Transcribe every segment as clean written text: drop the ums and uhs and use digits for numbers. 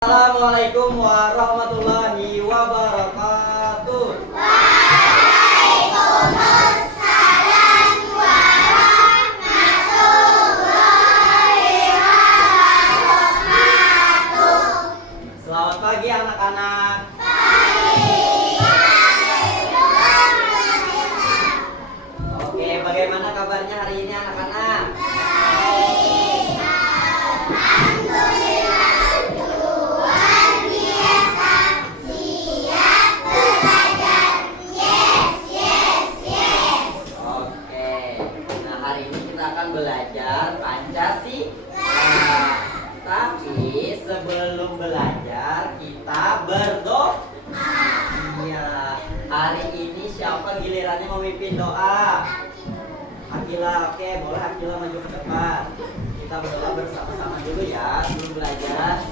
Assalamualaikum warahmatullahi wabarakatuh. Waalaikumsalam warahmatullahi wabarakatuh. Selamat pagi anak-anak. Oke, bagaimana kabarnya hari ini anak-anak? Belajar Pancasila. Tapi sebelum belajar kita berdoa. Iya. Hari ini siapa gilirannya memimpin doa? Akila, oke, boleh Akila maju ke depan. Kita berdoa bersama-sama dulu ya sebelum belajar.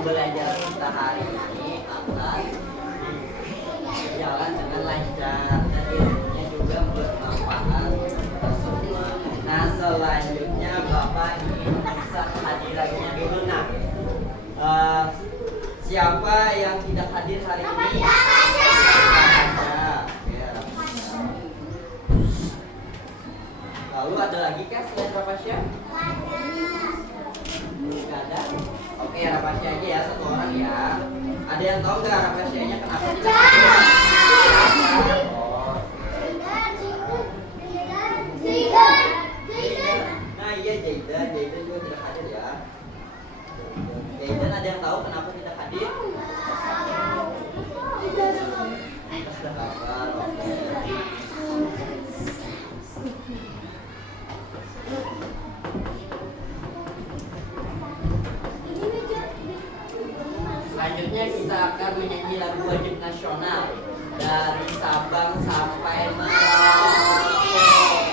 Belajar kita hari ini akan berjalan dengan lancar dan ilmunya juga bermanfaat untuk semua. Nah, selanjutnya Bapak ingin bisa kehadirannya dulu. Nah, siapa yang tidak hadir hari ini? Lalu ada lagi kah selain Rapasya? Nggak ada. Oke, Rapasya aja ya, satu orang ya. Ada yang tahu nggak Rapasyanya kenapa tidak hadir? Nah iya, Jaidan juga tidak hadir ya. Jaidan ada yang tahu kenapa tidak hadir? Sudah kabar, oke. Selanjutnya kita akan menyanyi lagu wajib nasional dari Sabang sampai Merauke.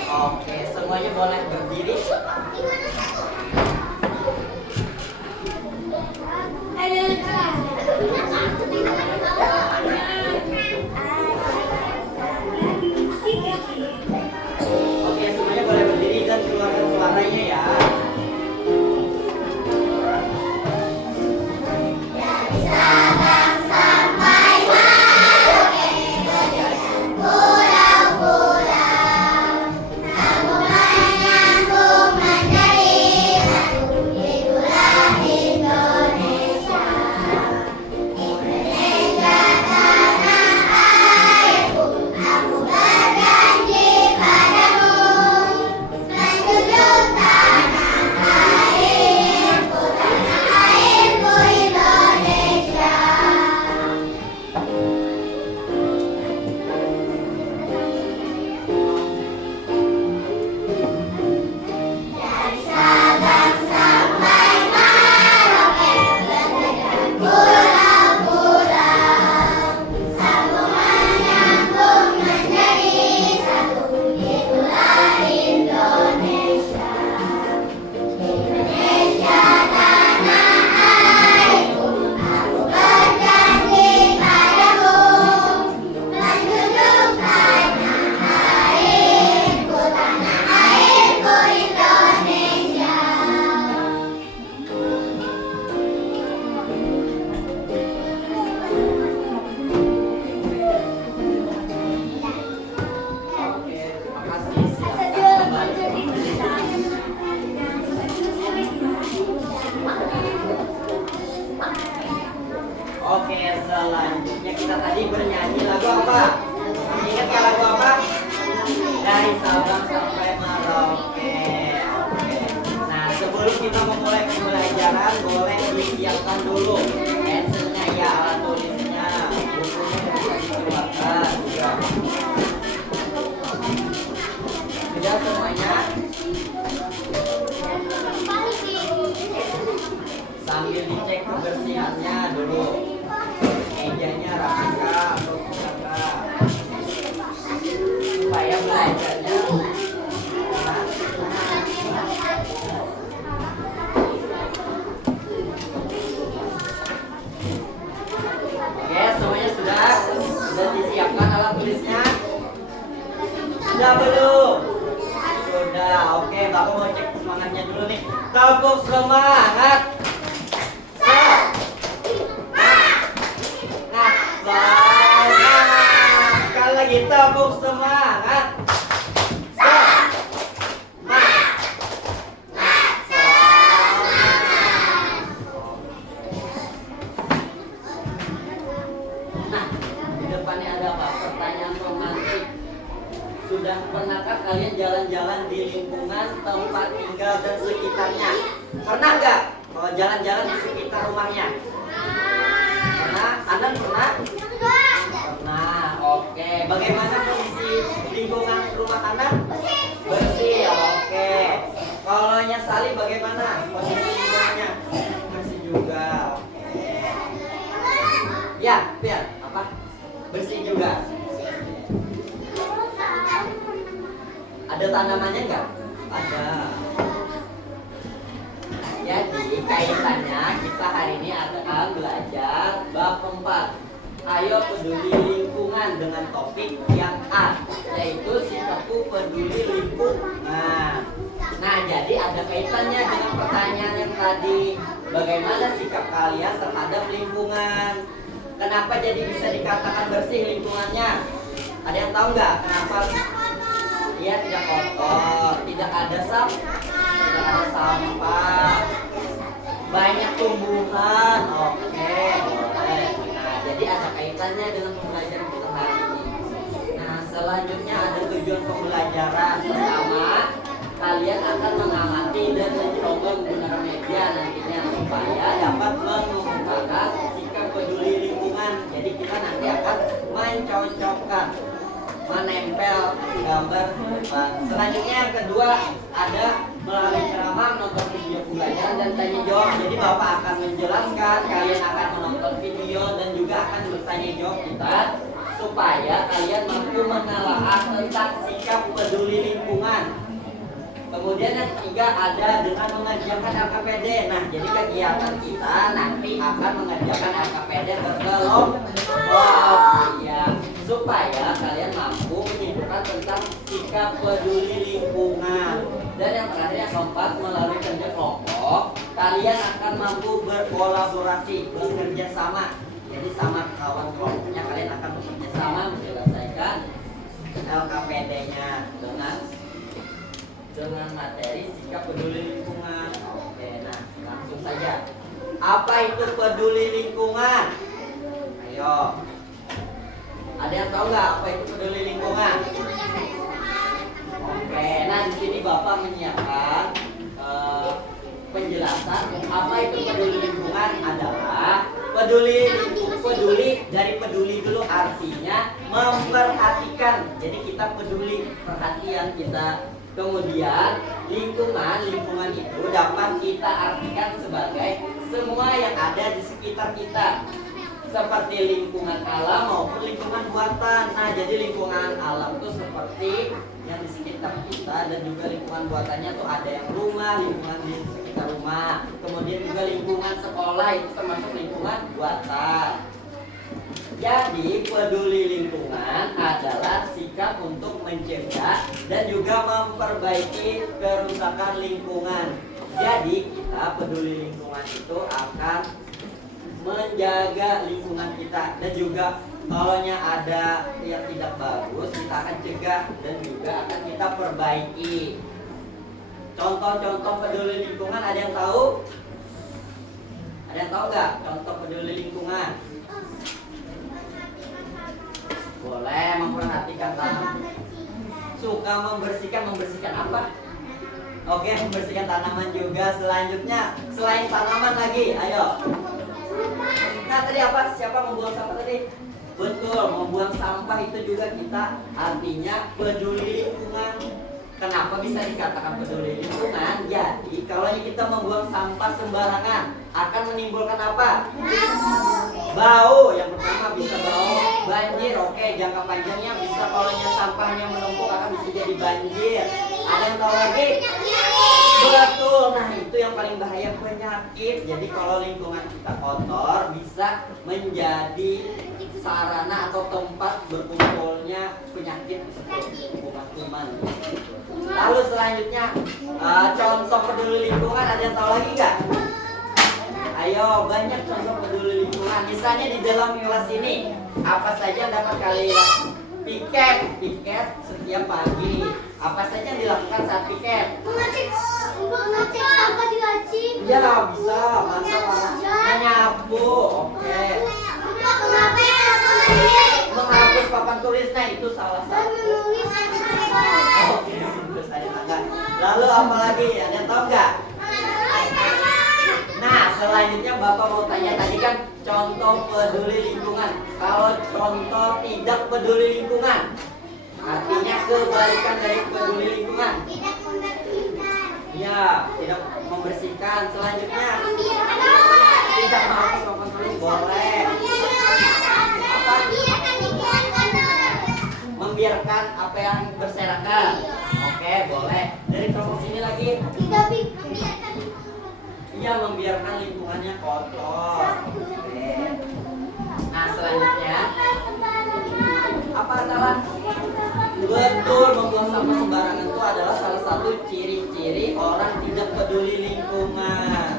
Oke, semuanya boleh berdiri. Oke, semuanya boleh berdiri dan keluarkan suaranya ya. Oke, selanjutnya kita tadi bernyanyi lagu apa? Ingat ya lagu apa? Dari Sabang sampai Merauke. Oke. Nah, sebelum kita memulai pembelajaran, boleh disiapkan dulu pensilnya ya, alat tulisnya, bukunya bisa dikeluarkan juga. Sudah semuanya? Sambil dicek kebersihannya dulu, mejanya rapihkah atau tidaklah, supaya belajarnya oke. Semuanya sudah disiapkan alat tulisnya? Sudah belum? Sudah. Oke, Bapak mau cek semangatnya dulu nih. Tepuk semangat. Sekali lagi tepuk semangat. Nah, di depannya ada apa? Pertanyaan romantik. Sudah pernahkah kalian jalan-jalan di lingkungan tempat tinggal dan sekitarnya? Pernah nggak? Kalau jalan-jalan di sekitar rumahnya? Pernah? Anda pernah? Pernah. Oke. Bagaimana kondisi lingkungan rumah Anda? Bersih. Oke. Kalau nya Sali bagaimana kondisi lingkungannya? Bersih juga. Oke. Ya, Pian. Apa? Bersih juga. Ada tanamannya nggak? Ada. Jadi kaitannya kita hari ini akan belajar bab 4. Ayo peduli lingkungan dengan topik yang A, yaitu sikapku peduli lingkungan. Nah, jadi ada kaitannya dengan pertanyaan yang tadi. Bagaimana sikap kalian terhadap lingkungan? Kenapa jadi bisa dikatakan bersih lingkungannya? Ada yang tahu nggak kenapa? Dia tidak kotor, tidak ada sampah, banyak tumbuhan. Oke, boleh. Nah, jadi ada kaitannya dengan pembelajaran kita hari ini. Nah, selanjutnya ada tujuan pembelajaran. Pertama, kalian akan mengamati dan mencoba menggunakan media nantinya supaya dapat mengemukakan sikap peduli lingkungan. Jadi kita nanti akan mencocokkan, menempel gambar depan. Selanjutnya yang kedua ada melalui ceramah, menonton video pembelajaran dan tanya jawab. Jadi Bapak akan menjelaskan, kalian akan menonton video dan juga akan bertanya jawab kita supaya kalian mampu menelaah tentang sikap peduli lingkungan. Kemudian yang ketiga ada dengan mengerjakan LKPD. Nah, jadi kegiatan kita nanti akan mengerjakan LKPD berkelompok ya, supaya kalian mampu menyimpulkan tentang sikap peduli lingkungan. Dan yang terakhir yang keempat, melalui kerja kelompok kalian akan mampu berkolaborasi, bekerja sama. Jadi sama kawan kelompoknya kalian akan bekerja sama menyelesaikan LKPD-nya dengan materi sikap peduli lingkungan. Oke, nah langsung saja. Apa itu peduli lingkungan? Ayo. Ada yang tahu nggak apa itu peduli lingkungan? Oke, nah di sini Bapak menyiapkan penjelasan apa itu peduli lingkungan adalah peduli dari peduli dulu artinya memperhatikan. Jadi kita peduli, perhatian kita. Kemudian lingkungan itu dapat kita artikan sebagai semua yang ada di sekitar kita, seperti lingkungan alam maupun lingkungan buatan. Nah, jadi lingkungan alam itu seperti yang di sekitar kita, dan juga lingkungan buatannya tuh ada yang rumah, lingkungan di sekitar rumah. Kemudian juga lingkungan sekolah itu termasuk lingkungan buatan. Jadi peduli lingkungan adalah sikap untuk mencegah dan juga memperbaiki kerusakan lingkungan. Jadi kita peduli lingkungan itu akan menjaga lingkungan kita, dan juga kalau ada yang tidak bagus kita akan cegah dan juga akan kita perbaiki. Contoh-contoh peduli lingkungan ada yang tahu? Ada yang tahu nggak contoh peduli lingkungan? membersihkan apa? Oke, membersihkan tanaman juga. Selanjutnya, selain tanaman lagi, ayo. Nah, tadi apa? Siapa membuang sampah tadi? Betul, membuang sampah itu juga kita artinya peduli lingkungan. Kenapa bisa dikatakan peduli lingkungan? Jadi, kalau kita membuang sampah sembarangan akan menimbulkan apa? Bau. Yang pertama bisa bau banjir. Oke, jangka panjangnya bisa kalau sampahnya menumpuk akan bisa jadi banjir. Ada yang tahu lagi? Betul. Nah, itu yang paling bahaya, penyakit. Jadi kalau lingkungan kita kotor bisa menjadi sarana atau tempat berkumpulnya penyakit seperti kuman-kuman. Lalu selanjutnya contoh peduli lingkungan, ada yang tahu lagi nggak? Ayo, banyak contoh peduli lingkungan. Misalnya di dalam kelas ini, apa saja yang dapat kalian piket setiap pagi. Apa saja yang dilakukan saat piket? Mengecek sampah di laci. Ya, bisa. Mantap, menyapu. Oke. Menghapus papan tulis. Nah, itu salah satu. Oke, bagus, ada tangga. Lalu apa lagi? Ada yang tahu nggak? Nah, selanjutnya Bapak mau tanya tadi kan contoh peduli lingkungan. Kalau contoh tidak peduli lingkungan, artinya kebalikan dari peduli lingkungan. Tidak membersihkan. Ya, tidak membersihkan. Selanjutnya tidak menghapus papan tulis, boleh. Apa? Membiarkan apa yang berserakan. Oke, boleh. Dari kelompok sini lagi. Iya, membiarkan lingkungannya kotor. Oke. Nah, selanjutnya apa adalah? Betul, membuang sampah sembarangan itu adalah salah satu ciri-ciri orang tidak peduli lingkungan.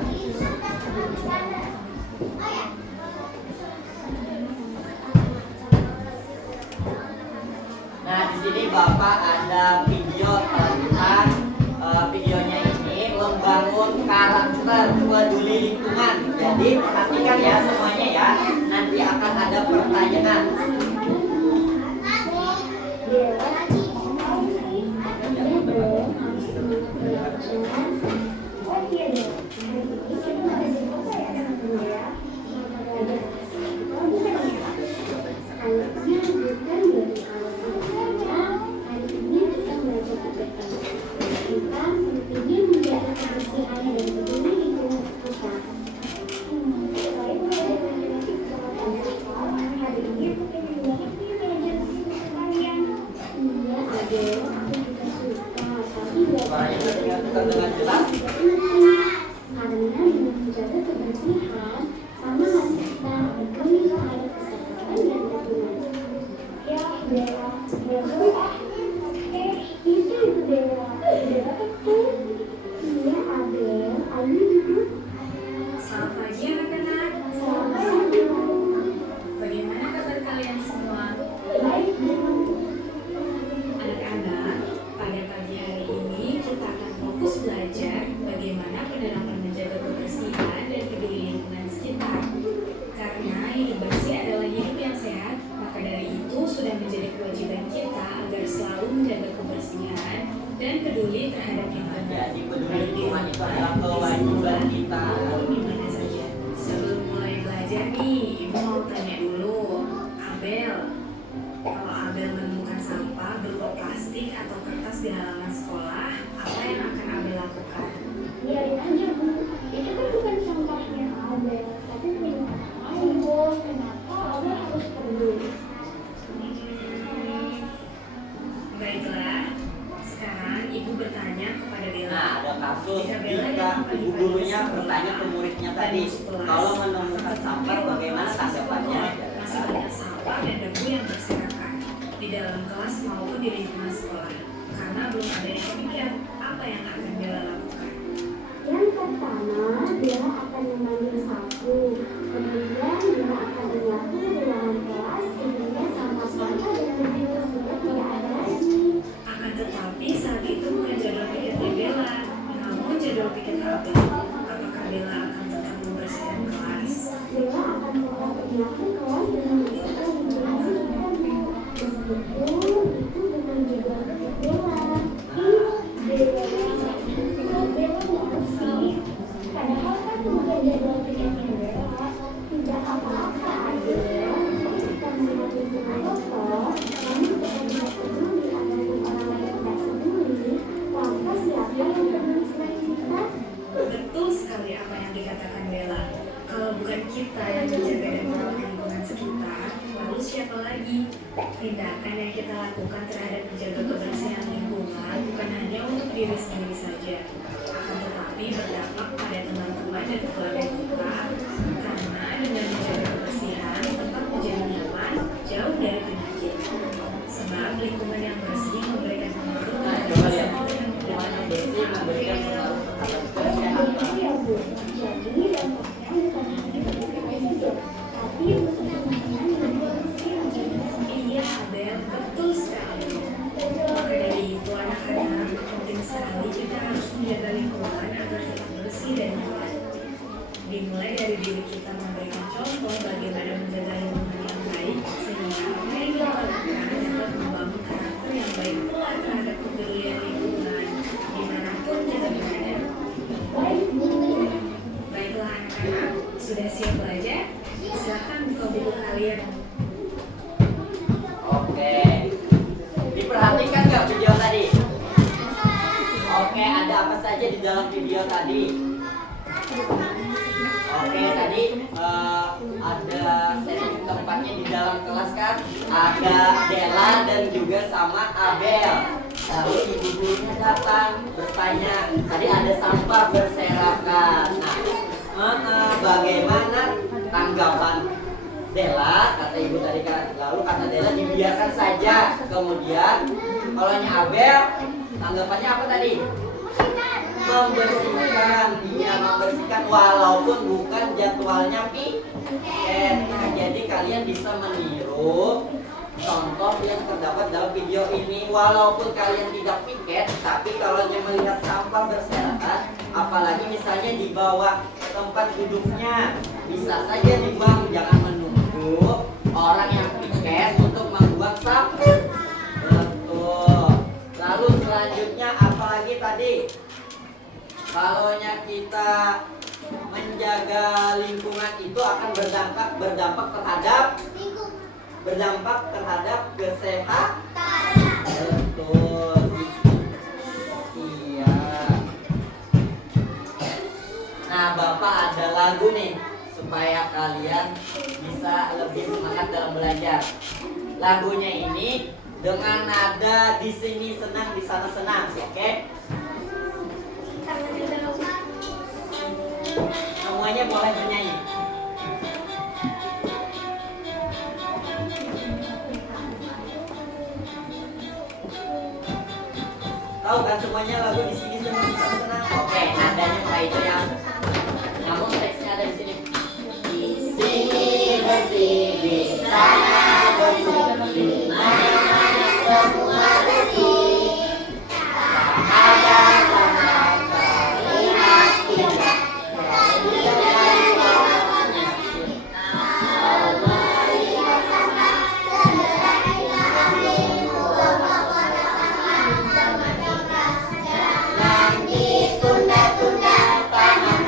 Nah, di sini Bapak ada video tentang videonya ini membangun karakter peduli lingkungan. Jadi perhatikan ya semuanya ya. Nanti akan ada pertanyaan. Suaranya terdengar dengan jelas. Karena dengan menjaga kebersihan sama halnya kita peduli terhadap kesehatan dan lingkungan. Ya, Dewa, itu Ibu Dewa. Dewa betul. Iya, Abel. Ayo duduk. Selamat pagi anak-anak. Selamat pagi. Bagaimana kabar kalian semua? Baik, Dewa. Anak-anak, pada pagi hari ini kita akan fokus belajar bagaimana penerapan menjaga kebersihan dan peduli lingkungan sekitar. Karena hidup bersih adalah hidup yang sehat, maka dari itu sudah menjadi kewajiban kita agar selalu menjaga kebersihan dan peduli terhadap lingkungan. Jadi peduli lingkungan itu adalah kewajiban kita. Di mana saja. Sebelum mulai belajar nih, Ibu mau tanya dulu, Abel. Kalau Abel menemukan sampah berupa plastik atau kertas di halaman sekolah, apa yang akan Abel lakukan? Biarin aja, Bu. Itu kan bukan sampahnya Abel, tapi punya Ibu. Kenapa Abel harus peduli? Baiklah, sekarang Ibu bertanya kepada Bella. Nah, ada kasus jika ibu gurunya bertanya ke muridnya tadi, kalau menemukan sampah bagaimana tanggapannya? Masih banyak sampah dan debu yang berserakan di dalam kelas maupun di lingkungan sekolah. Karena belum ada yang pikir apa yang akan Bella lakukan. Yang pertama, Bella akan memanggil sapu. Kemudian Bella akan menyapu ruangan kelas sehingga sampah-sampah dan debu tersebut tidak ada lagi. Akan tetapi saat itu bukan jadwal pikirnya Bella, namun jadwal pikir Abel. Apakah Bella akan tetap membersihkan kelas? Bella akan tetap menyapu kelas dan membersihkan lingkungan sekitarnya. Meskipun itu bukan jadwal pikir Bella. Tindakan yang kita lakukan terhadap menjaga kebersihan lingkungan bukan hanya untuk diri sendiri saja, akan tetapi berdampak pada teman-teman dan keluarga kita, karena dengan menjaga kebersihan tetap menjadi nyaman, jauh dari penyakit. Sebab lingkungan yang bersih memberikan pengaruh terhadap Coba lihat. kesehatan dan Gimana Desi memberikan pengaruh terhadap kesehatan. Iya Bu, jadi dampaknya bukan hanya bagi kita saja, tapi untuk teman-teman yang bersih menjadi Iya, Abel, betul sekali. Maka dari itu, anak-anak, penting sekali kita harus menjaga lingkungan agar tetap bersih dan nyaman. Dimulai dari diri kita memberikan contoh bagaimana menjaga lingkungan yang baik, sehingga apa yang kita lakukan dapat membangun karakter yang baik pula terhadap kepedulian lingkungan, dimanapun kita berada. Baiklah anak-anak, sudah siap belajar? Silakan buka buku kalian. Oke. Diperhatikan nggak video tadi? Oke, ada apa saja di dalam video tadi? Oke, tadi ada sesi keempatnya di dalam kelas kan? Ada Della dan juga sama Abel. Lalu ibu gurunya datang bertanya, tadi ada sampah berserakan. Nah, bagaimana tanggapan Della? Kata ibu tadi kan. Lalu kata Della dibiarkan saja. Kemudian kalau Abel tanggapannya apa tadi? Membersihkan, iya membersihkan walaupun bukan jadwalnya piket. Nah, jadi kalian bisa meniru contoh yang terdapat dalam video ini. Walaupun kalian tidak piket, tapi kalau melihat sampah berserakan, apalagi misalnya di bawah tempat duduknya, bisa saja dibuang. Jangan menunggu orang yang piket untuk membuang sampah. Betul. Lalu selanjutnya apalagi tadi? Kalau kita menjaga lingkungan itu akan berdampak terhadap kesehatan. Betul. Iya. Nah, Bapak ada lagu nih supaya kalian bisa lebih semangat dalam belajar. Lagunya ini dengan nada di sini senang, di sana senang, oke? Semuanya boleh bernyanyi. Tahu kan semuanya lagu di sini senang, di sana senang. Oke, nadanya kayak itu ya. Namun teksnya ada di sini. Di sini bersih, di sana bersih, di mana-mana semua bersih. Ada sampah terlihat indah. Jangan ditunda-tunda, tanam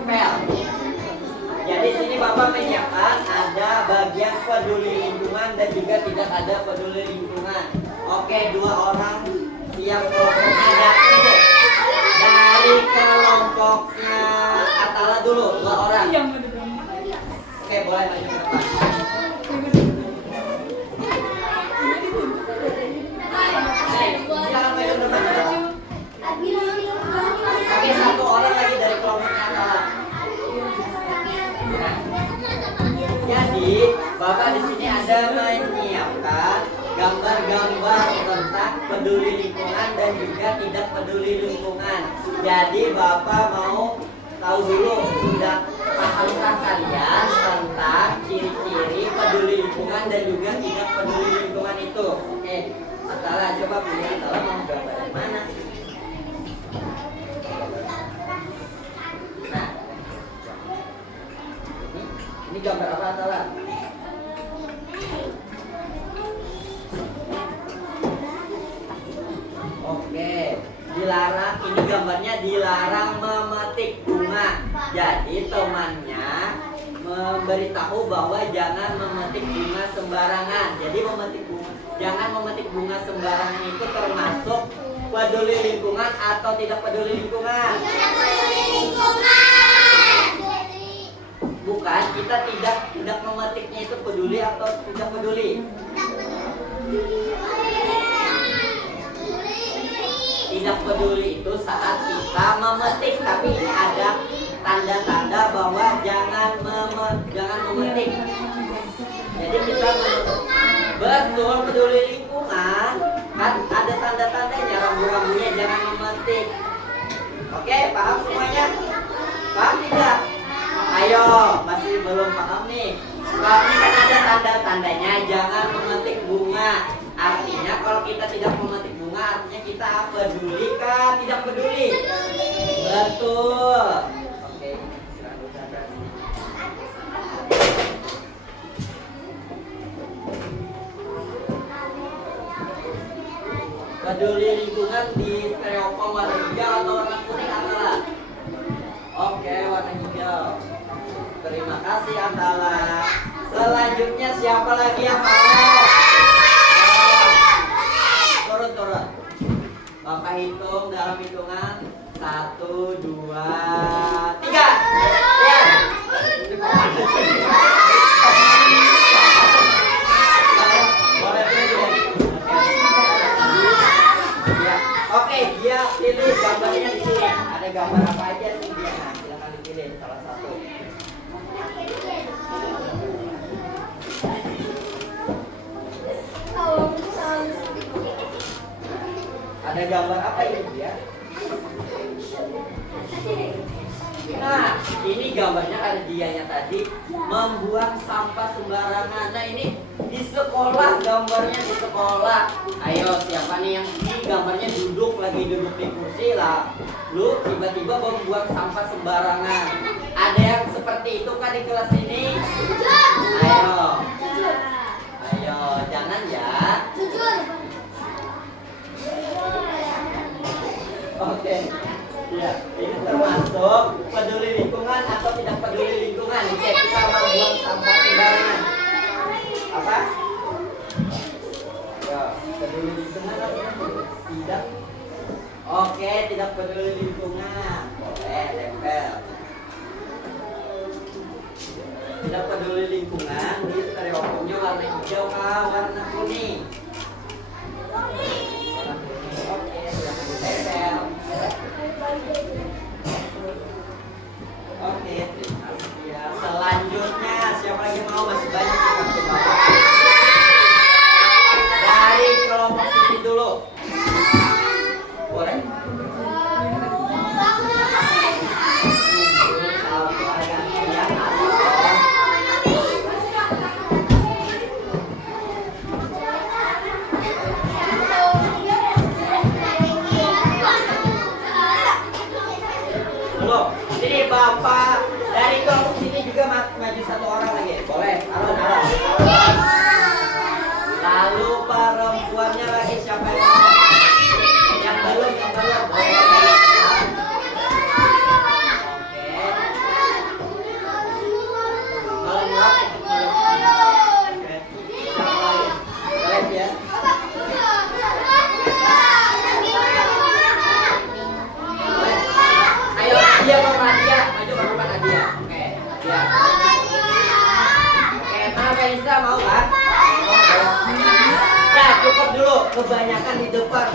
tempel. Jadi sini Bapak menyiapkan ada bagian peduli lingkungan dan juga tidak ada peduli lingkungan. Oke, 2 orang siap kelompoknya datang dulu. Dari kelompoknya Atala dulu, 2 orang. Oke, boleh maju ke depan. Silakan maju ke depan juga. Oke, 1 orang lagi dari kelompoknya Atala. Nah, jadi Bapak di sini ada menyiapkan gambar-gambar tentang peduli lingkungan dan juga tidak peduli lingkungan. Jadi Bapak mau tahu dulu, sudah pahamkah kalian tentang ciri-ciri peduli lingkungan dan juga tidak peduli lingkungan itu? Oke, Atala coba pilih, Atala mau gambar dari mana? Nah, ini gambar apa, Atala? Oke, dilarang, ini gambarnya dilarang memetik bunga. Jadi temannya memberitahu bahwa jangan memetik bunga sembarangan. Jadi jangan memetik bunga sembarangan itu termasuk peduli lingkungan atau tidak peduli lingkungan? Bukan, kita tidak memetiknya itu peduli atau tidak peduli? Tidak peduli itu saat kita memetik, tapi ini ada tanda-tanda bahwa jangan memetik. Jadi kita betul peduli lingkungan, kan ada tanda-tandanya, rambu-rambunya jangan memetik. Oke, paham semuanya? Paham tidak? Ayo, masih belum paham nih. Kalau ini kan ada tanda-tandanya jangan memetik bunga. Artinya kalau kita tidak memetik bunga, artinya kita peduli kah? Tidak peduli. Betul. Oke, silakan ucapkan. Peduli lingkungan di stereofoam warna hijau atau warna kuning Atala? Oke, warna hijau. Terima kasih Atala. Selanjutnya siapa lagi yang mau? Turun. Bapak hitung dalam hitungan 1, 2, 3. Ya. Boleh pilih. Ya. Oke, dia pilih gambarnya di sini. Ada gambar apa aja sih dia? Nah, silakan dipilih salah satu. Ada gambar apa ini dia? Nah, ini gambarnya ada dianya tadi membuang sampah sembarangan. Nah, ini di sekolah, gambarnya di sekolah. Ayo, siapa nih yang ini gambarnya duduk di kursi lah. Lu tiba-tiba membuang sampah sembarangan. Ada yang seperti itu kan di kelas ini? Ayo, jangan ya. Oke. Ya, ini termasuk peduli lingkungan atau tidak peduli lingkungan. Jika kita membuang sampah sembarangan. Apa? Ya, peduli lingkungan atau tidak? Oke, tidak peduli lingkungan. Boleh, tempel. Tidak peduli lingkungan di stereofoamnya warna hijau kah warna kuning? Warna kuning. Oke, silakan ditempel. Oke, terima kasih ya. Selanjutnya siapa lagi mau? Masih banyak kita coba. Dari kelompok sini dulu. Boleh? kebanyakan di depan.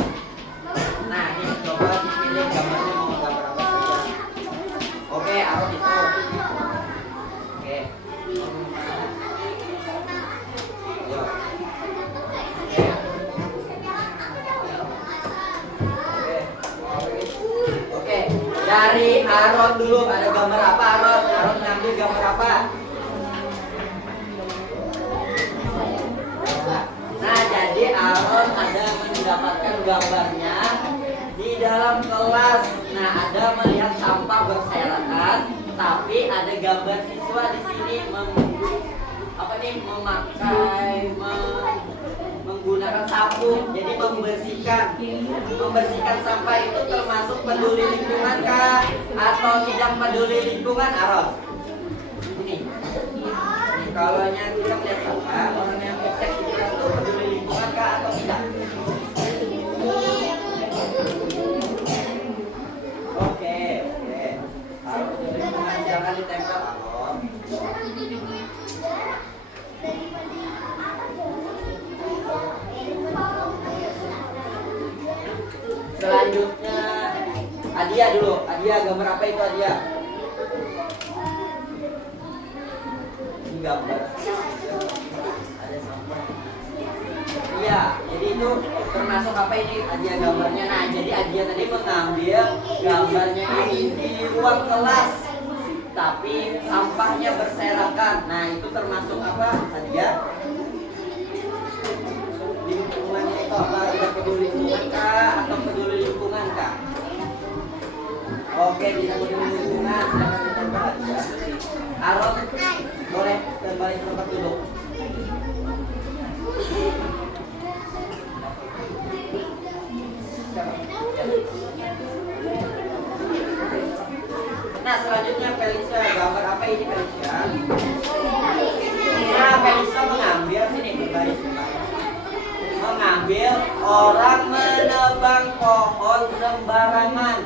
Nah, ini coba dipilih gambarnya mau gambar apa saja. Oke, Arot itu. Oke. Yo. Oke, dari Arot dulu ada gambar apa Arot? Arot ngambil gambar apa? Nah, jadi Aaron ada mendapatkan gambarnya di dalam kelas. Nah, ada melihat sampah berserakan, tapi ada gambar siswa di sini menggunakan sapu, jadi membersihkan sampah itu termasuk peduli lingkungan kah atau tidak peduli lingkungan Aaron? Ini. Kalau yang tidak melihat sampah, orang yang cek pikiran itu peduli lingkungan kah atau tidak? Oke. Harus peduli lingkungan, jangan ditempel Alon. Selanjutnya Adia dulu. Adia, gambar apa itu Adia? Gambar ada sampah. Iya, jadi itu termasuk apa ini Adia gambarnya. Nah, jadi Adia tadi mengambil gambarnya ini di ruang kelas, tapi sampahnya berserakan. Nah, itu termasuk apa Adia? Lingkungannya itu apa? Tidak peduli lingkungan kah atau peduli lingkungan kah? Oke, tidak peduli lingkungan. Silakan ditempel Adia. Aron, boleh kembali ke tempat duduk. Nah, selanjutnya Felicia, gambar apa ini Felicia? Nah, Felicia mengambil sini berbaris. Mengambil orang menebang pohon sembarangan.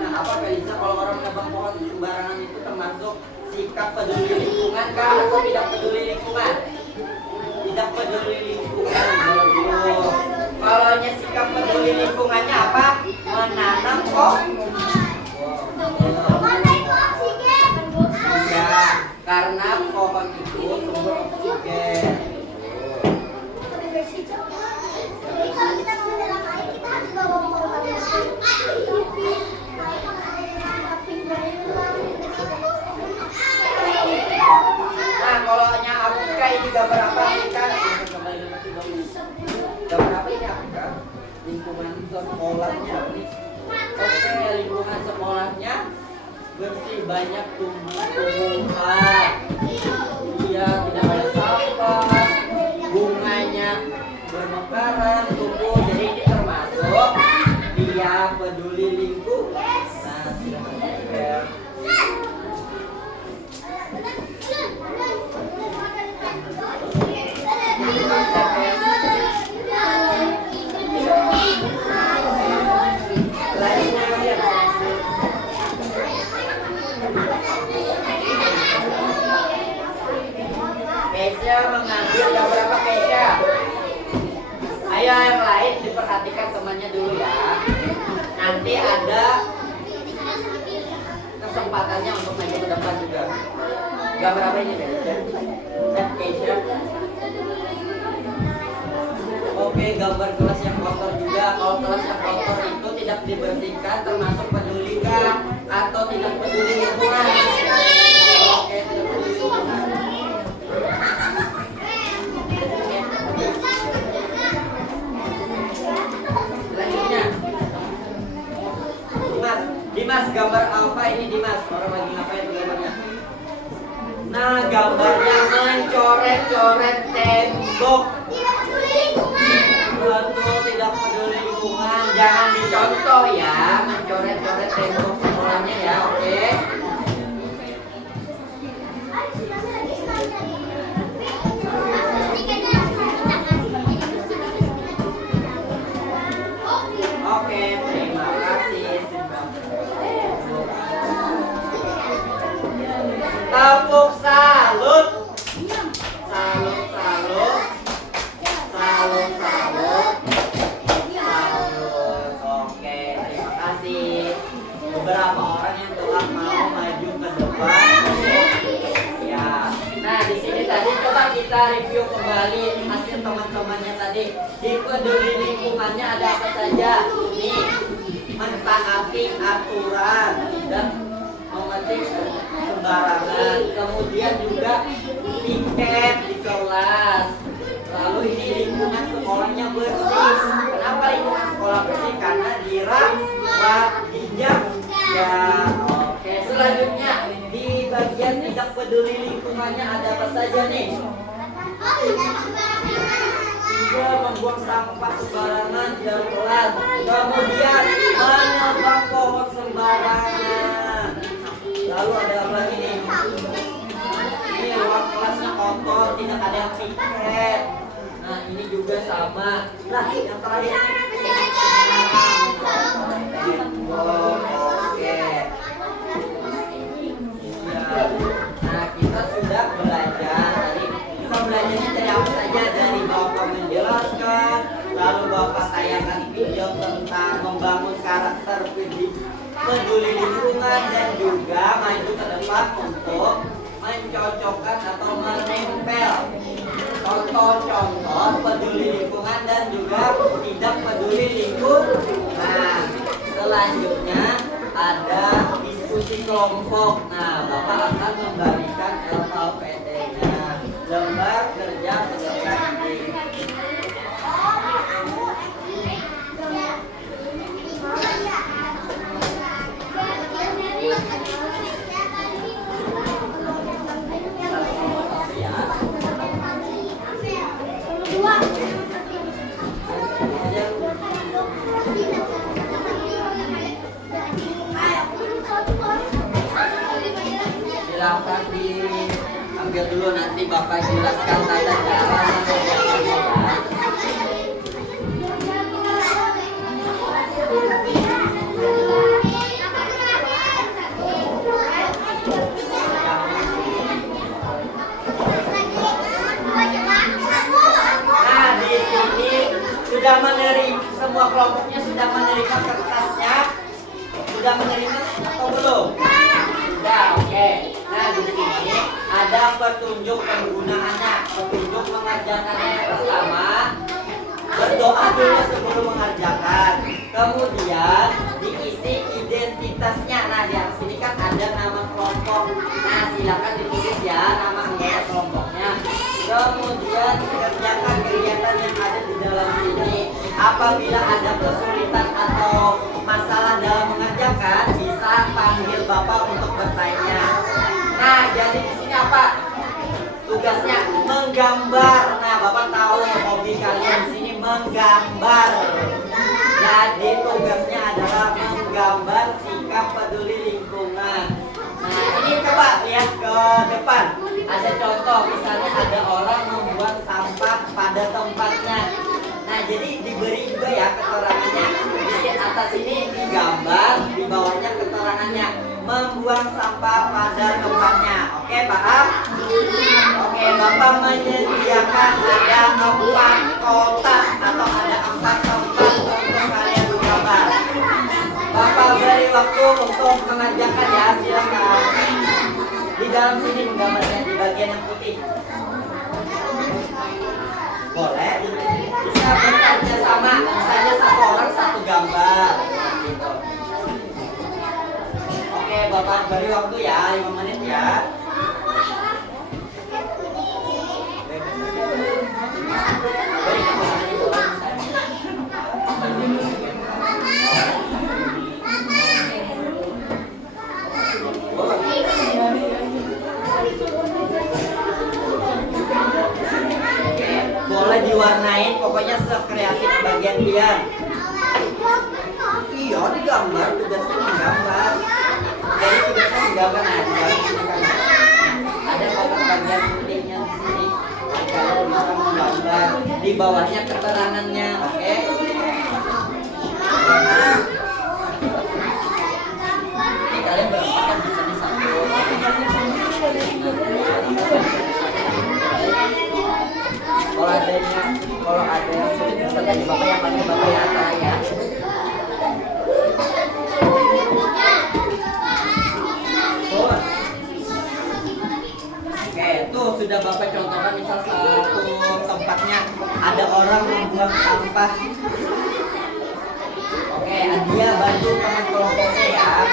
Nah, apa Felicia, kalau orang menebang pohon sembarangan itu termasuk sikap peduli lingkungan kah atau tidak peduli lingkungan? Tidak peduli lingkungan. Kalau sikap peduli lingkungannya apa? Menanam pohon. Ya, karena pohon itu sumber oksigen. Kalau kita mau dalam air, kita harus bawa pohon. Nah, kalau Afrika ini gambar apa Afrika? Gambar apa ini Afrika? Lingkungan sekolahnya. Oke, lingkungan sekolahnya bersih, banyak tumbuh-tumbuhan. Iya, tidak ada sampah. Bunganya bermekaran, tumbuh. Jadi ini termasuk dia peduli lingkungan. Nah, silakan tempel. Keisha mengambil gambar apa Keisha? Ayo yang lain diperhatikan temannya dulu ya. Nanti ada kesempatannya untuk maju ke depan juga. Gambar apa ini Keisha? Oke, gambar kelas yang kotor juga. Kalau kelas yang kotor itu tidak dibersihkan termasuk peduli kah atau tidak peduli lingkungan? Oke, tidak peduli lingkungan. Selanjutnya Dimas, gambar apa ini Dimas? Orang lagi ngapain gambarnya? Nah, gambarnya mencoret-coret tembok. Betul, tidak peduli lingkungan. Jangan dicontoh ya, mencoret-coret tembok sekolahnya ya, oke? Oke, terima kasih. Tepuk salut. Salut. orang yang telah mau maju ke depan. Ya. Nah, di sini tadi coba kita review kembali hasil teman-temannya tadi. Di peduli lingkungannya ada apa saja? Nih, mentaati aturan dan memetik sembarangan. Kemudian juga tiket di kelas. Lalu ini lingkungan sekolahnya bersih. Kenapa lingkungan sekolah bersih? Karena dirawat, bijak. Ya, oke. Selanjutnya di bagian tidak peduli lingkungannya ada apa saja nih? Tidak membuang sampah sembarangan di dalam kelas. Kemudian menebang pohon sembarangan. Lalu ada apa lagi nih? Ini ruang kelasnya kotor, tidak ada yang piket. Nah, ini juga sama. Nah, yang terakhir oke. Nah, kita sudah belajar tadi. Kita belajarnya dari apa saja? Dari Bapak menjelaskan, lalu Bapak tayangkan video tentang membangun karakter peduli lingkungan dan juga maju ke depan untuk mencocokkan atau menempel contoh-contoh peduli lingkungan dan juga tidak peduli lingkungan. Nah, selanjutnya ada diskusi kelompok. Nah, Bapak akan membagikan LKPD-nya, lembar kerja peserta didik. Silahkan diambil dulu, nanti Bapak jelaskan tata cara mengerjakannya ya. Nah, di sini sudah menerima, semua kelompoknya sudah menerima kertasnya. Sudah menerima atau belum? Sudah, oke. Nah, di sini ada petunjuk penggunaannya, petunjuk mengerjakannya. Yang pertama, berdoa dulu sebelum mengerjakan. Kemudian diisi identitasnya. Nah, di sini kan ada nama kelompok. Nah, silakan ditulis ya nama anggota kelompoknya. Kemudian kerjakan kegiatan yang ada di dalam sini. Apabila ada kesulitan atau masalah dalam mengerjakan, bisa panggil Bapak untuk bertanya. Nah, jadi di sini apa? Tugasnya menggambar. Nah, Bapak tahu hobi kalian di sini menggambar. Jadi tugasnya adalah menggambar sikap peduli lingkungan. Nah, ini coba lihat ke depan. Ada contoh, misalnya ada orang membuang sampah pada tempatnya. Nah, jadi diberi juga ya keterangannya. Di atas ini digambar, di bawahnya keterangannya. Membuang sampah pada tempatnya. Oke, paham? Oke, Bapak menyediakan ada 4 kotak atau ada 4 tempat untuk kalian menggambar. Bapak beri waktu untuk mengerjakan ya, silakan. Di dalam sini menggambarnya di bagian yang putih. Boleh? Bisa bekerja sama, misalnya satu orang satu gambar. Gitu. Oke, Bapak beri waktu ya, 5 menit ya. Beri kepada itu. Boleh diwarnain, pokoknya sekreatif bagian dia. Iya, digambar, tugasnya menggambar. Jadi tugasnya menggambar aja. Ada kotak bagian putihnya di sini. Kalau bisa menggambar, di bawahnya keterangannya, oke? Ini kalian berempat kan bisa disambung. Kalau ada yang sulit bisa tanya Bapak, yang panggil Bapak ya, ya. sudah Bapak contohkan, misal satu tempatnya ada orang membuang sampah. Oke, dia bantu teman kelompoknya ya.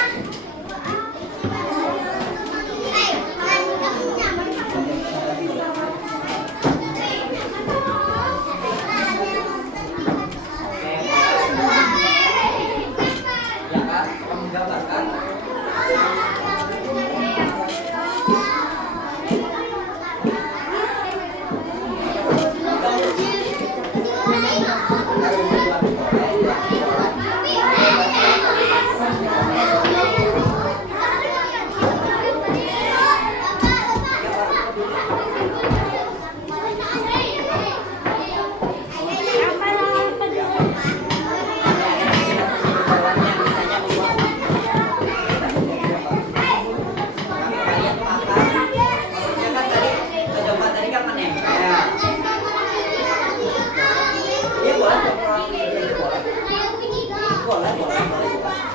Ya kan, kamu menggambarkan.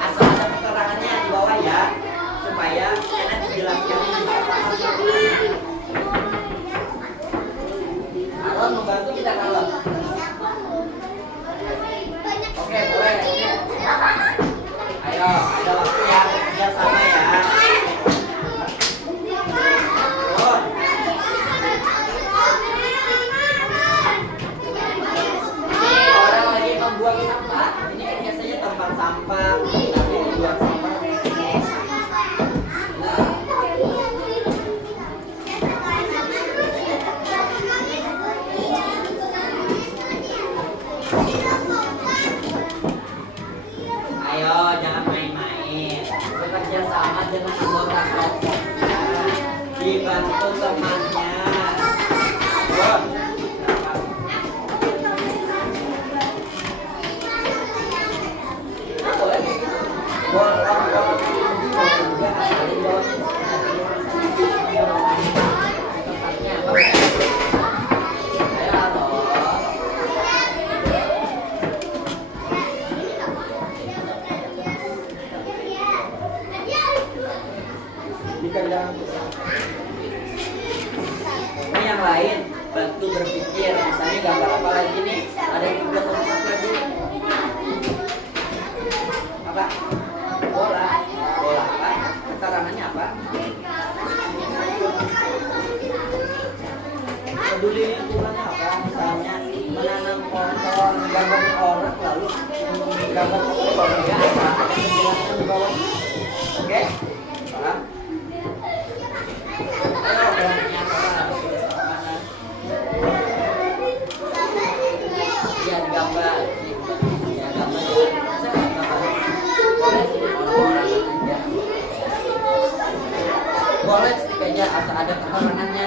Asal ada keterangannya di bawah ya, supaya enak dijelaskan. Kalau membantu kita kalau. Oke, boleh. Ayo, ada waktu ya, kerja sama ya. Oh. Ini orang lagi membuang sampah. Ini kan biasanya tempat sampah, tapi membuang sampah. Ayo, jangan main-main. Bekerja sama dengan anggota kelompoknya. Dibantu temannya. Ayo. Boleh gitu. Tempatnya apa? Ayo, halo. Ini yang lain bantu berpikir, misalnya gambar apa lagi nih, ada yang juga tempat lagi apa, bola apa, keterangannya apa, peduli lingkungannya apa, misalnya menanam pohon, gambar orang lalu gambar keluarga apa, ada penjelasan di bawah. Oke, paham? Ayo, berani apa? Ya gambar, ya gambar. Boleh orang-orang aja. Boleh stick aja asal ada keterangannya.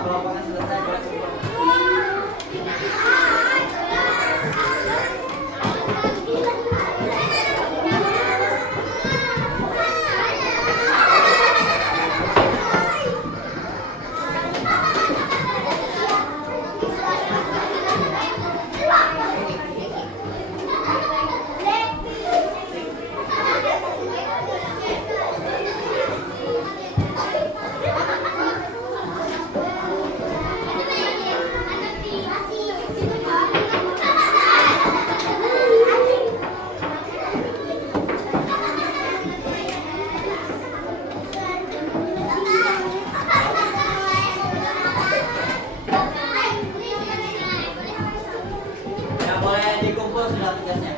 kelompoknya selesai boleh kumpul. Ya boleh dikumpul sudah tugasnya.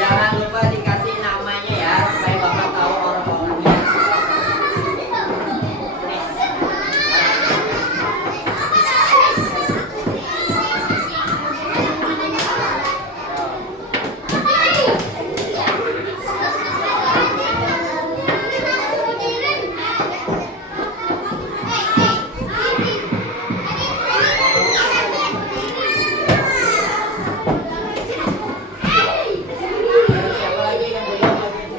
Jangan lupa dikasih namanya ya supaya bapak tahu orang-orangnya. Siapa lagi yang belum lagi?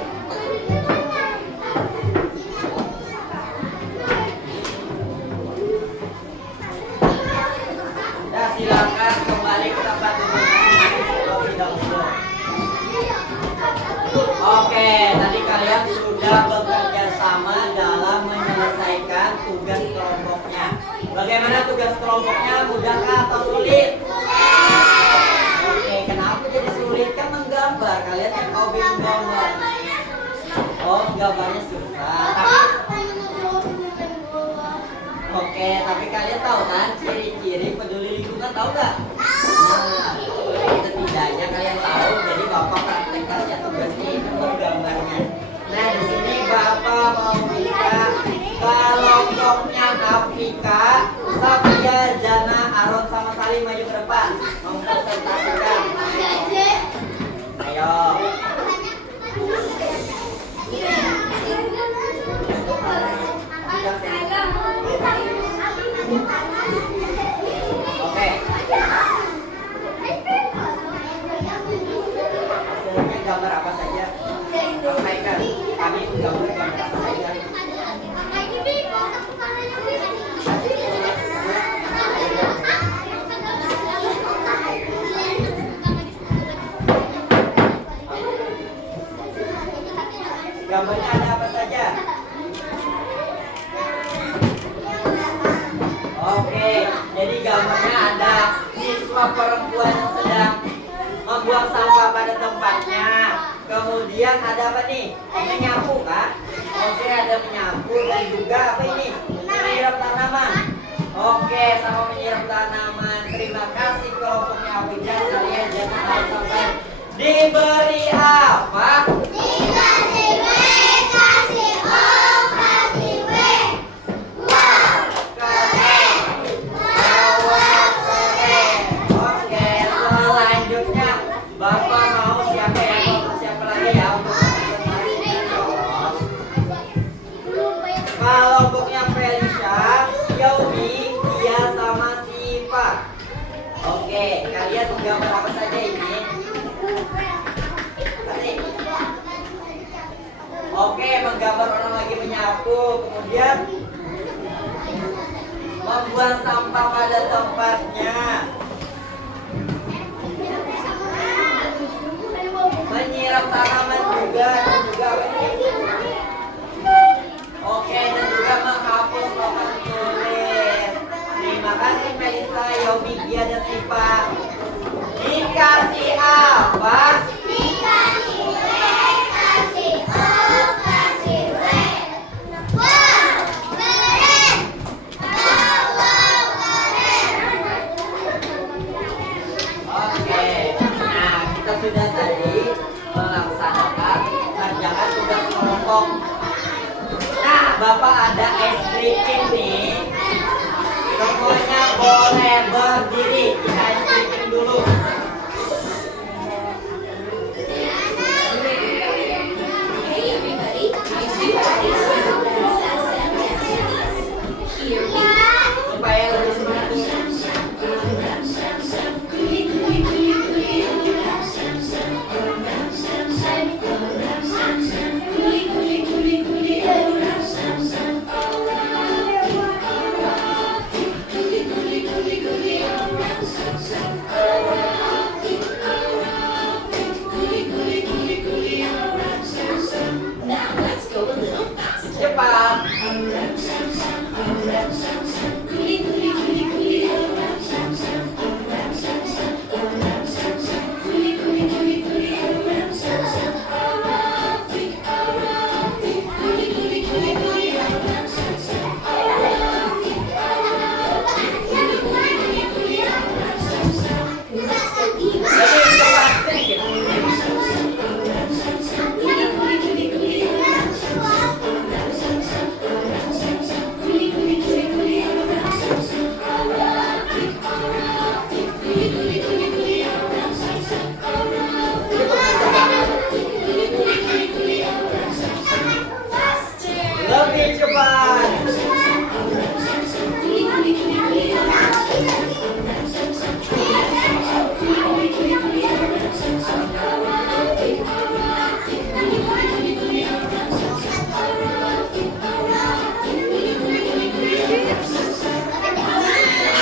Ya silakan kembali ke tempat duduk masing-masing terlebih dahulu. Oke, tadi kalian sudah bekerja sama dalam menyelesaikan tugas kelompoknya. Bagaimana tugas kelompoknya? Mudahkah atau sulit? Oke, kenapa jadi sulit? Kan menggambar. Kalian kan hobi menggambar. Oh, gambarnya susah. Oke, tapi kalian tahu kan ciri-ciri peduli lingkungan, tahu nggak? Nah, setidaknya kalian tahu. Jadi bapak praktekkan ya tugasnya itu menggambarnya. Nah, di sini bapak mau minta kelompoknya Afrika, Safia, Jana, Aron sama Salim maju ke depan mempresentasikan. Ayo. Oke. Hasilnya gambar apa saja? Sampaikan. Kami gambar apa saja? Gambarnya ada apa saja? Oke, jadi gambarnya ada siswa perempuan yang sedang membuang sampah pada tempatnya. Kemudian ada apa nih? Menyapu kan? Oke, ada menyapu dan juga apa ini? Menyiram tanaman. Oke, sama menyiram tanaman. Terima kasih kelompoknya Afrika. Kalian jangan harus sampai diberi apa? Oke, selanjutnya Bapak mau siapa lagi ya untuk presentasikan? Kelompoknya Felicia, Yomi, Dia sama Siva. Oke, kalian menggambar apa saja ini? Oke, menggambar orang lagi menyapu, kemudian membuang sampah pada tempatnya, menyiram tanaman juga, dan juga apa ini? Oke, dan juga menghapus papan tulis. Terima kasih Melisa, Yomi, Gia, dan Siva. Dikasih apa? Oke, nah kita sudah tadi melaksanakan kerjaan tugas kelompok. Nah, Bapak ada es breaking nih. Semuanya boleh berdiri. Kita es breaking dulu. Hey everybody, I'm Siva. lebih cepat.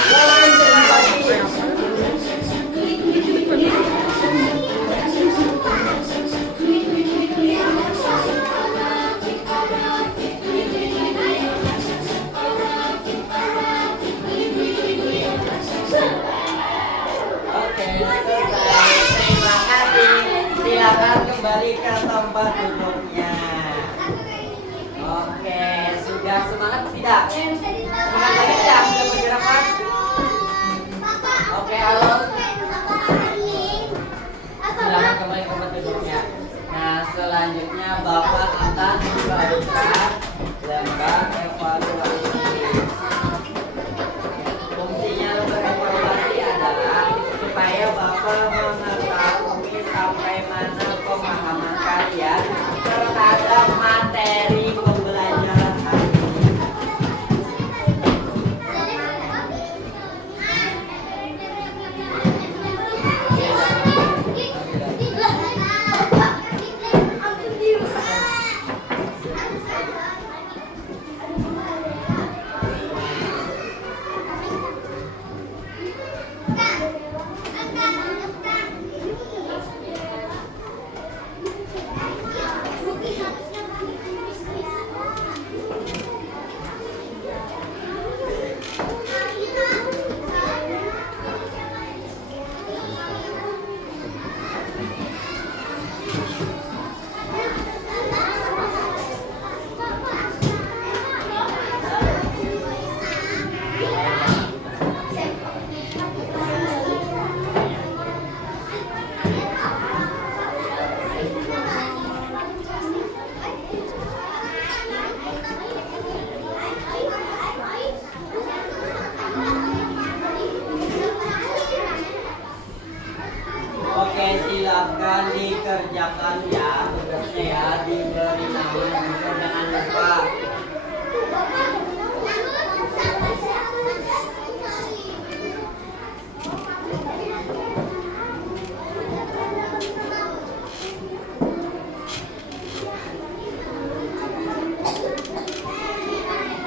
Lain berbagi. Oke, selesai. Terima kasih. Silakan kembali ke tempat duduknya. Oke, sudah semangat tidak? Semangat lagi tidak? Sudah bergerak kan? Oke, halo. Silakan kembali ke tempat duduknya. Nah, selanjutnya Bapak akan membagikan lembar evaluasi. Fungsinya lembar evaluasi adalah supaya Bapak mengetahui sampai mana pemahaman kalian terhadap materi pembelajaran hari ini. Oke, silakan dikerjakan ya tugasnya ya, diberi nama juga jangan lupa.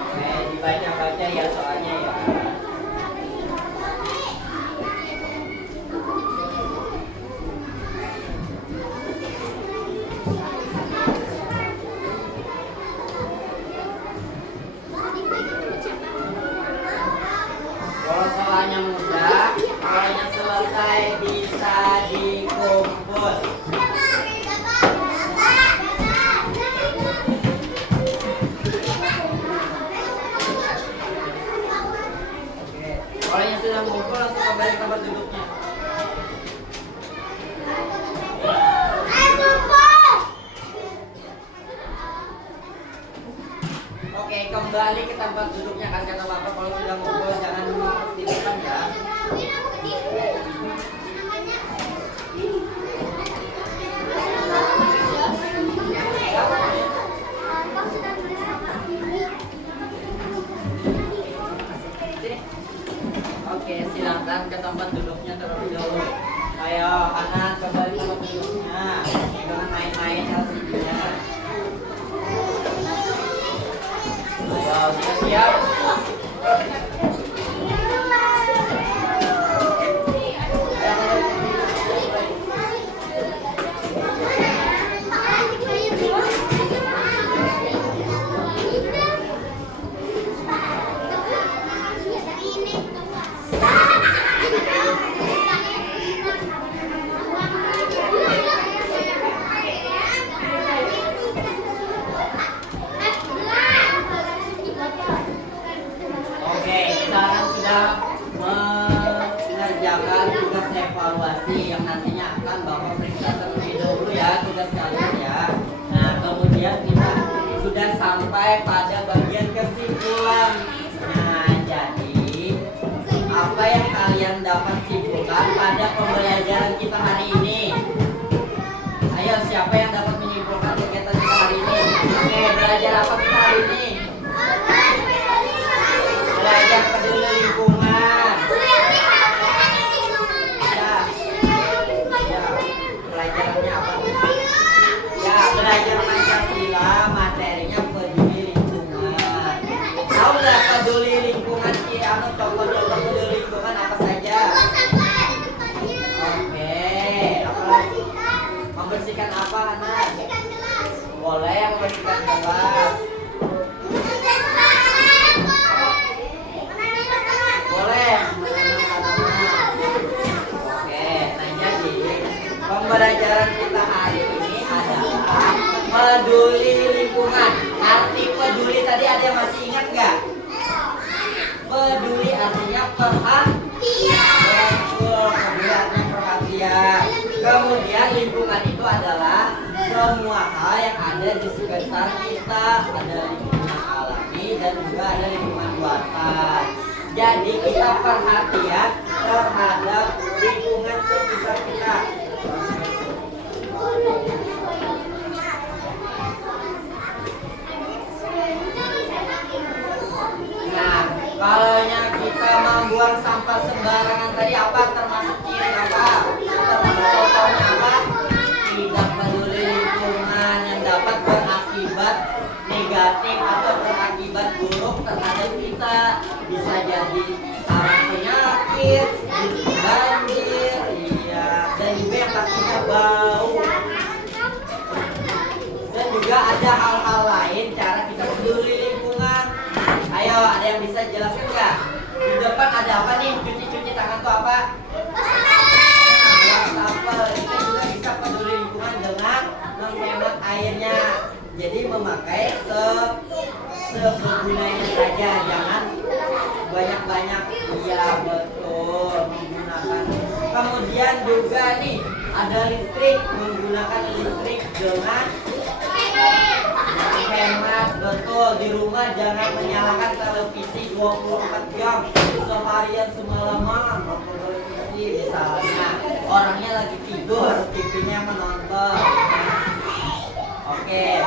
Oke, dibaca-baca ya soalnya ya. Kalau soalnya mudah, soalnya selesai bisa dikumpul. Kalau yang sudah ngumpul langsung kembali ke tempat duduknya. Oke, kembali ke tempat duduknya kan kata Bapak kalau sudah ngumpul jangan di depan ya. Oke, silakan ke tempat duduknya terlebih dahulu. Ayo, anak kembali ke tempat duduknya. Jangan main-main LCD-nya. Ayo, sudah siap? Oke, sekarang sudah mengerjakan tugas evaluasi yang nantinya akan Bapak periksa terlebih dahulu ya tugas kalian ya. Nah, kemudian kita sudah sampai pada bagian kesimpulan. Nah, jadi apa yang kalian dapat simpulkan pada pembelajaran kita hari ini? Ayo, siapa yang dapat menyimpulkan kegiatan kita hari ini? Oke, belajar apa kita hari ini? Belajar peduli lingkungan. Pelajarannya apa? Ya, belajar Pancasila, materinya peduli lingkungan. Tahu nggak peduli lingkungan? Contoh-contoh peduli lingkungan apa saja? Oke, apa lagi? Membersihkan apa, anak? Boleh membersihkan kelas. Boleh. Oke, nah jadi pembelajaran kita hari ini adalah peduli lingkungan. Arti peduli tadi ada yang masih ingat nggak? Peduli artinya perhatian. Betul, peduli artinya perhatian. Kemudian lingkungan itu adalah semua hal yang ada di sekitar kita. Ada lingkungan alami dan juga ada lingkungan buatan. Jadi kita perhatian terhadap lingkungan sekitar kita. Nah, kalau kita membuang sampah sembarangan tadi apa termasuk ciri apa? Termasuk contohnya apa? Tidak peduli lingkungan yang dapat berakibat negatif atau berakibat buruk terhadap kita. Bisa jadi sarang penyakit, bisa banjir, iya, dan juga yang pastinya bau. Dan juga ada hal-hal lain cara kita peduli lingkungan. Ayo, ada yang bisa jelaskan nggak? Di depan ada apa nih? Cuci-cuci tangan tuh apa? Wastafel. Kita juga bisa peduli lingkungan dengan menghemat airnya. Jadi memakai sebergunanya saja, jangan banyak-banyak. Iya betul, menggunakan. Kemudian juga nih ada listrik, menggunakan listrik dengan hemat. Betul, di rumah jangan menyalakan televisi 24 jam seharian semalaman. Nonton televisi misalnya orangnya lagi tidur, TV-nya menonton. Oke.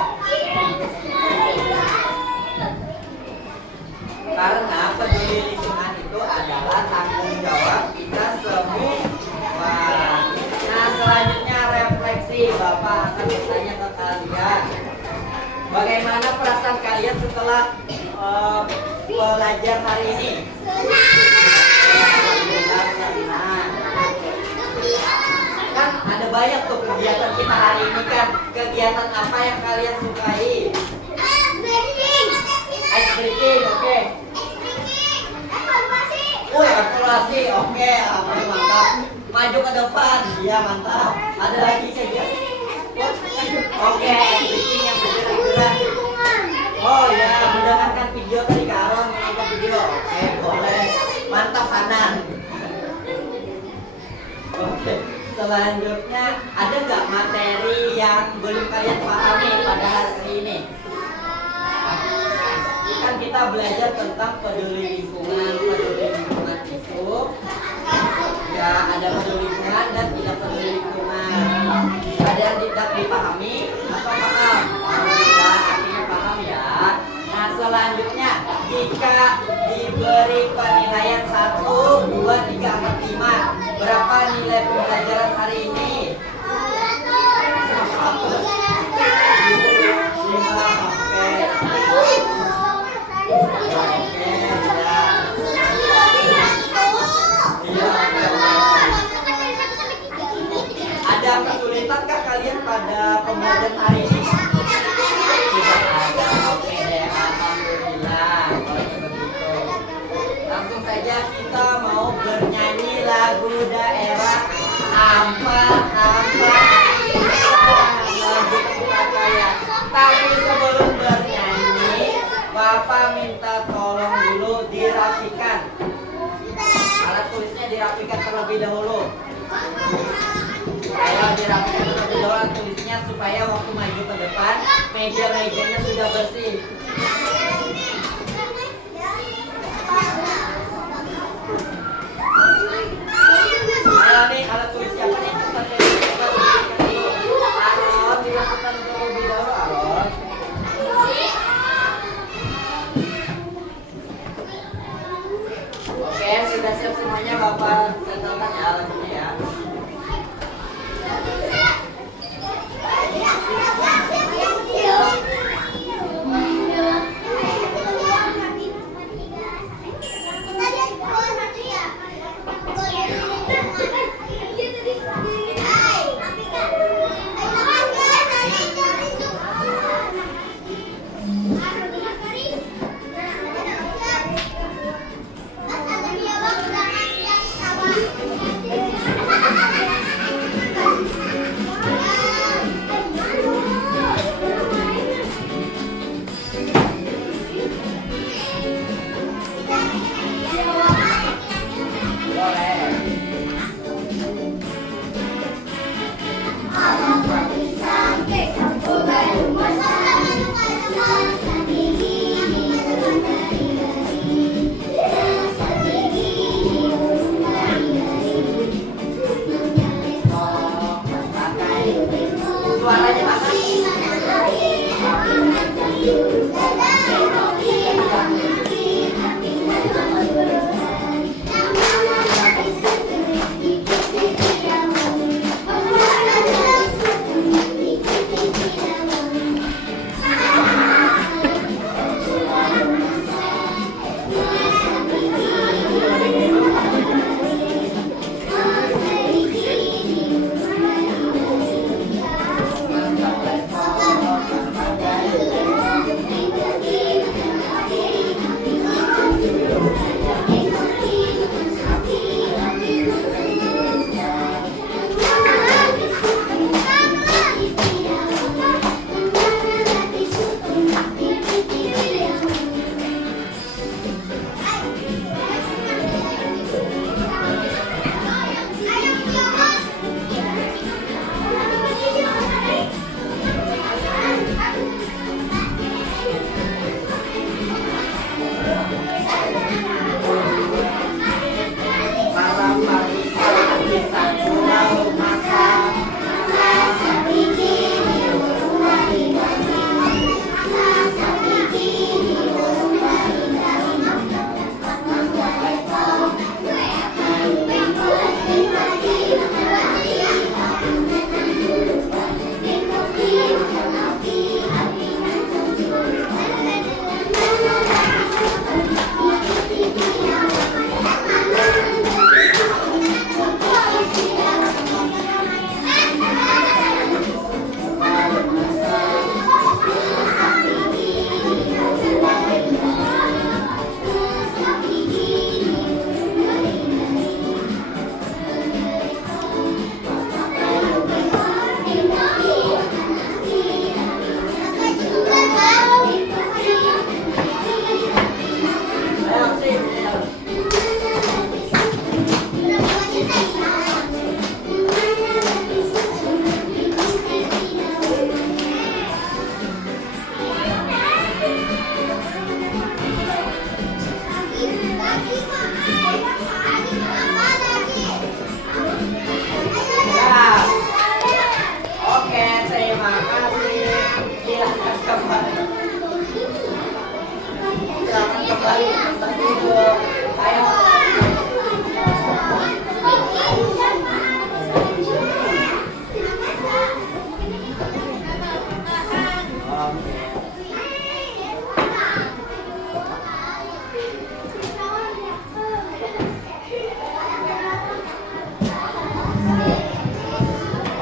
Karena peduli lingkungan itu adalah tanggung jawab kita semua. Nah, selanjutnya refleksi. Bapak akan bertanya ke kalian. Bagaimana perasaan kalian setelah belajar hari ini? Senang. Kan ada banyak tuh kegiatan kita hari ini kan. Kegiatan apa yang kalian sukai? Ice breaking, oke. Evaluasi, oke. Mantap. Maju ke depan, iya mantap. Ada lagi saja. Oke, ice breaking yang bergerak-gerak. Oh ya, mendengarkan video tadi Kak Aron menonton video. Oke, boleh. Mantap kanan. Oke, selanjutnya ada nggak materi yang belum kalian pahami pada hari ini? Kan kita belajar tentang peduli lingkungan itu ya ada peduli lingkungan dan tidak peduli lingkungan. Ada yang tidak dipahami atau paham? Alhamdulillah, artinya paham ya. Nah, selanjutnya jika diberi penilaian 1, 2, 3, 4, 5, berapa nilai pembelajaran hari ini? 5, ada kesulitankah kalian pada pembelajaran hari ini? Tidak ada. Oke deh, alhamdulillah. Kalau begitu, langsung saja kita mau bernyanyi lagu daerah lagu Surabaya. Tapi sebelum bernyanyi, Bapak minta tolong dulu dirapikan. Alat tulisnya dirapikan terlebih dahulu. Ayo dirapikan terlebih dahulu alat tulisnya supaya waktu maju ke depan meja-mejanya sudah bersih. Ayo nih alat tulis siapa nih? Aron dimasukkan terlebih dahulu Aron.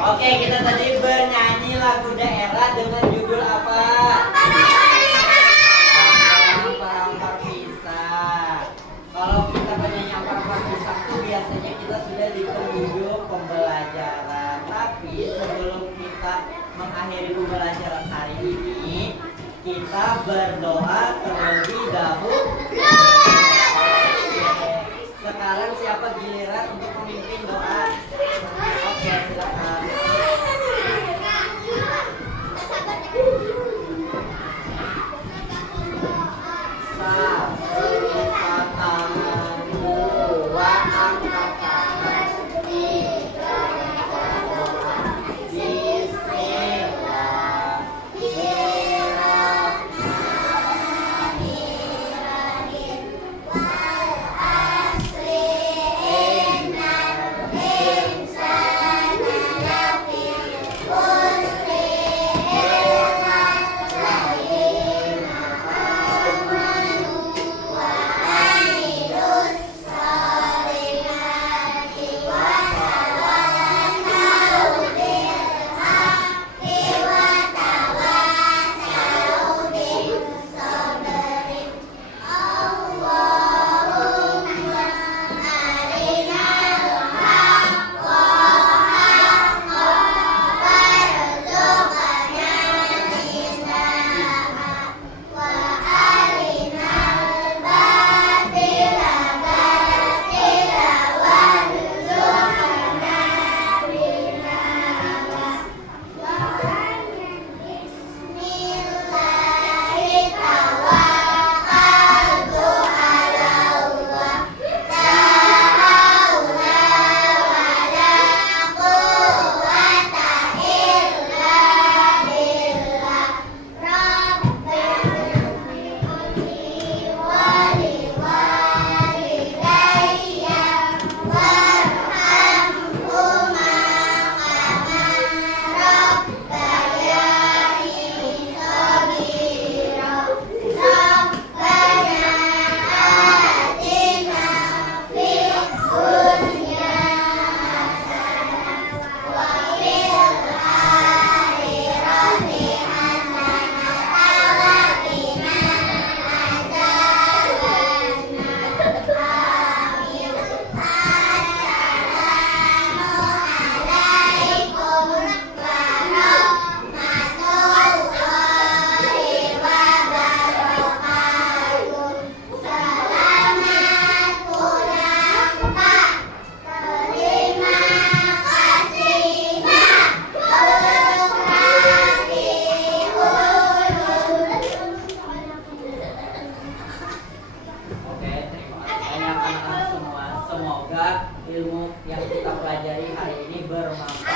Oke, kita tadi bernyanyi lagu daerah dengan judul apa? Ampar-ampar pisah. Kalau kita bernyanyi ampar-ampar pisah itu biasanya kita sudah di penghujung pembelajaran. Tapi sebelum kita mengakhiri pembelajaran hari ini, kita berdoa terlebih dahulu. Sekarang siapa giliran untuk memimpin doa? Oke, silakan. Angkat tangan, dua angkat tangan, tiga angkat doa. Bismillahirrahmanirrahim. Wal asri innal ini bermanfaat.